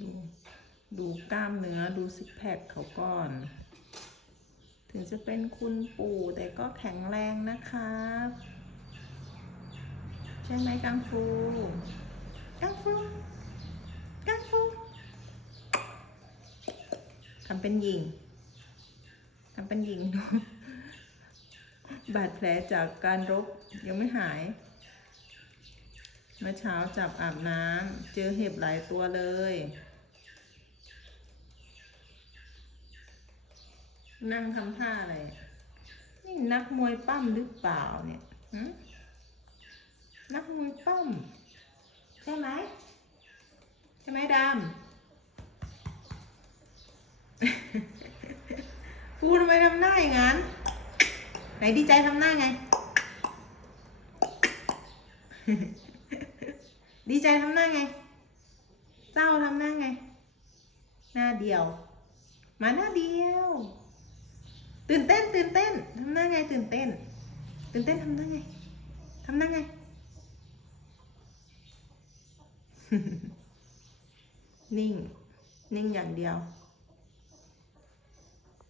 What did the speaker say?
ดู ดูกล้ามเนื้อดูซิกแพคเขาก่อน ถึงจะเป็นคุณปู่แต่ก็แข็งแรงนะครับ ใช่ไหมกังฟูกังฟูกังฟูทำเป็นหญิงทำเป็นหญิงดูบาดแผลจากการรบยังไม่หาย เมื่อเช้าจับอาบน้ำเจอเห็บหลายตัวเลย นั่งทำท่าอะไร นี่นักมวยปั้มหรือเปล่าเนี่ยนักมวยปั้มใช่ไหมใช่ไหมดำพูดทำไมทำหน้าอย่างนั้น ไหนดีใจทำหน้าไง ดีใจทำหน้าไง เจ้าทำหน้าไง หน้าเดียว มาหน้าเดียว ตื่นเต้น ตื่นเต้นทำหน้าไง ตื่นเต้น ตื่นเต้นทำหน้าไงทำหน้าไง นิ่ง นิ่งอย่างเดียว